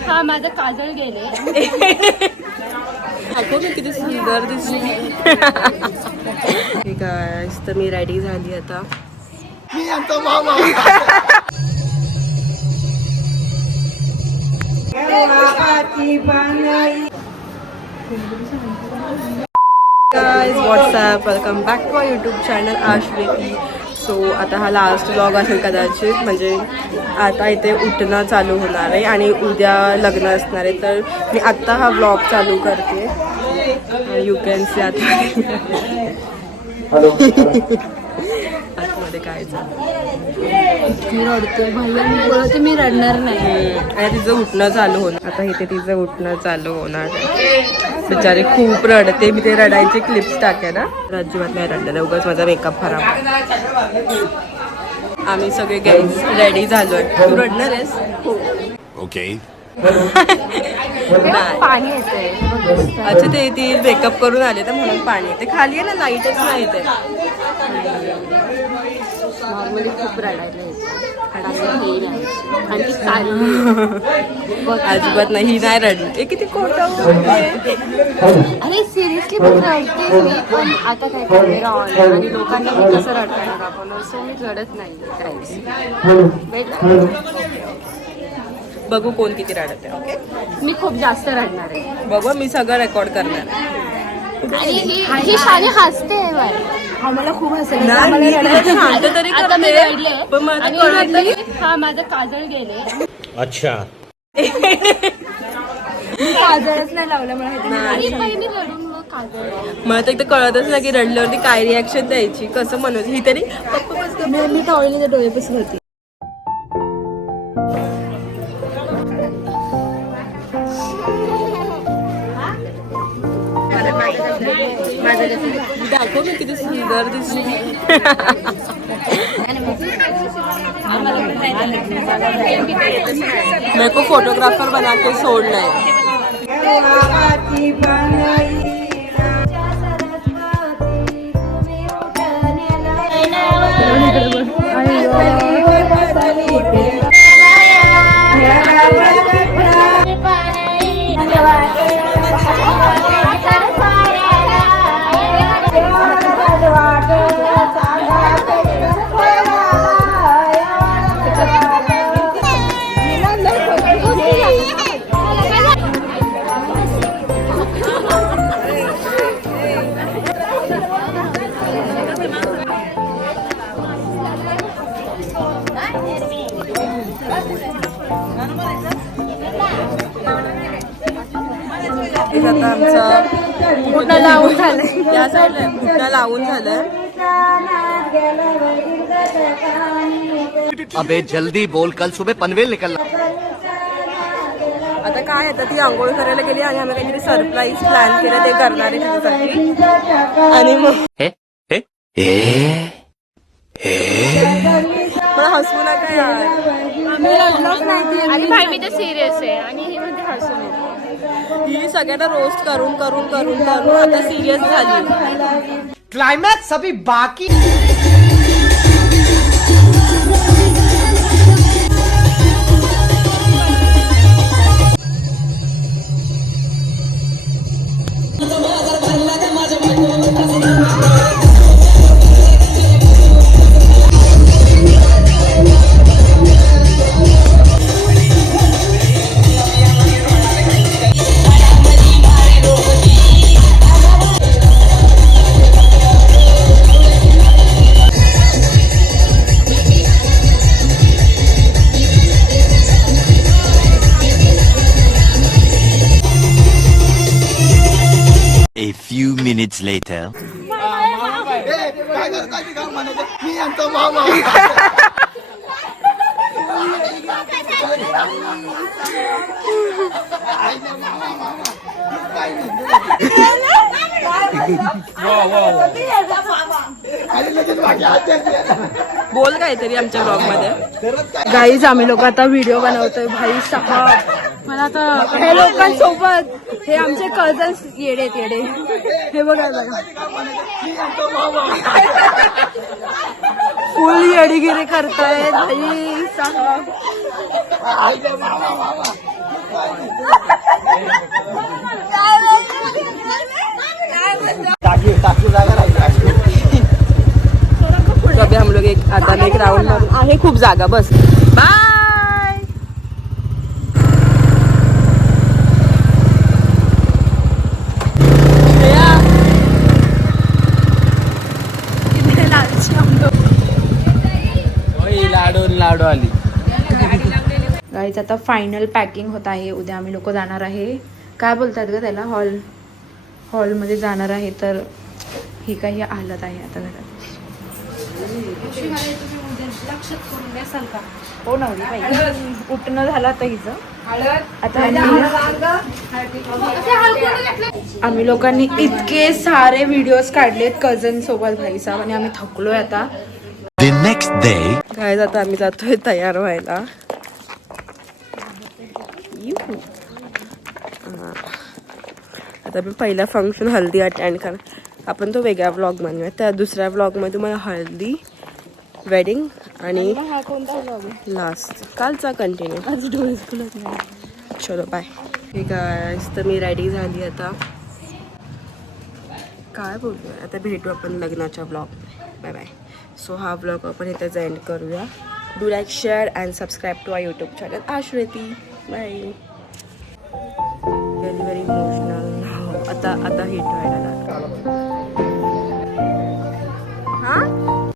हा माझं काजळ गेले. किती सुंदर दिसली. गाइस तर मी रेडी झाली आता. मी आता मामा guys what's up, welcome back to our YouTube channel Ashweti. So आता हा लास्ट व्लॉग असेल कदाचित, म्हणजे आता इथे उठणं चालू होणार आहे आणि उद्या लग्न असणार आहे. तर मी आत्ता हा व्लॉग चालू करते. यू कॅन सी आतमध्ये काय मी रडतोय भैया, मी बोलते मी रडणार नाही. आणि तिचं उठणं चालू होणार. आता इथे तिचं उठणं चालू होणार. बिचारी खूप रडते. मी ते रडायचे क्लिप्स टाके ना. अजिबात नाही रडलेलं, उगाच माझा मेकअप खराब. आम्ही सगळे गाईज रेडी झालोय. तू रडणार आहेस? ओके. पाणी येतंय. अच्छा, ते ती मेकअप करून आले तर म्हणून पाणी येते. खाली आहे ना, लाईटच नाही येते. नॉर्मली खूप रडायला येतं आणि ती चालली. अजिबात नाही, ही नाही रडली. किती खोटं. अरे सिरियसली पण रडते मी, पण आता काय कॅमेरा ऑन आणि लोकांना मी कसं रडताना दाखवणार, सो मी रडत नाही काहीच. बघू कोण किती रडत आहे. ओके, मी खूप जास्त रडणार आहे. बघू, मी सगळं रेकॉर्ड करणार. आणि ही शाली हसते बाय. आम्हाला खूप हसायला शांत तरी आता मी रडले पण मला आणि कळलं रडली. हा माझं काजळ गेले. अच्छा. काजळच नाही लावलं मला. आणि पहिली रडून मग काजळ. मला तर एकदा कळतच नाही की रडल्यावरती काय रिॲक्शन द्यायची, कसं म्हणत. ही तरी मी टॉवेलच्या डोळ्यापासून होती. दाखव मी किती सुंदर दिसली. मेरे को फोटोग्राफर बना के छोड़ना है. आता आमचं पूर्ण लावून झालंय. या साईडला पूर्ण लावून झालंय. अबे जल्दी बोल, कल सुबह पनवेल निकलना. आता काय, आता ती आंघोळ करायला गेली आणि आम्ही काहीतरी सरप्राईज प्लॅन केलं, ते करणार आहे तिच्यासाठी. आणि मग मला हसवू नका यार. आम्ही रडलोच नाही. आणि भाई मी तर सिरियस आहे आणि हे म्हणजे हसून येते. ही सगळ्यांना रोस्ट करून करून करून करून आता सिरियस झाली. क्लाइमैक्स अभी बाकी. A few minutes later. बोल काहीतरी आमच्या ब्लॉग मध्ये. गाईज आम्ही लोक आता व्हिडिओ बनवतोय. भाई साहेब मला आता हे लोकांसोबत, हे आमचे कझन्स येडे येडे. हे बघा फुल येडीगिरी करतायत भाई साहेब. खूप जागा. बस बाय. लाडू आली. गाईज आता फायनल पॅकिंग होत आहे. उद्या आम्ही लोक जाणार आहे, काय बोलतात ग त्याला, हॉलमध्ये जाणार आहे. तर ही काही हालत आहे आता घरात. हो नवरी बाई, उठणं झालं आता हिचं. आता आम्ही लोकांनी इतके सारे व्हिडिओज काढलेत कझन सोबत भाई साहेब, आणि आम्ही थकलोय आता. The next day. काय आता आम्ही जातोय तयार व्हायला. आता मी पहिला फंक्शन हल्दी अटेंड कर. आपण तो वेगळ्या व्लॉग म्हणूया. त्या दुसऱ्या व्लॉगमध्ये तुम्हाला हल्दी, वेडिंग आणि लास्ट कालचा कंटिन्यू. चलो बाय. ठीक आहे, तर मी रेडी झाली आता. काय बोलूया आता, भेटू आपण लग्नाच्या व्लॉग. Bye bye. सो हा व्लॉग आपण इथेच एंड करूया. Do like, share and subscribe to our YouTube channel Ashweti. Bye. Very very emotional. आता हिट व्हायला लागला.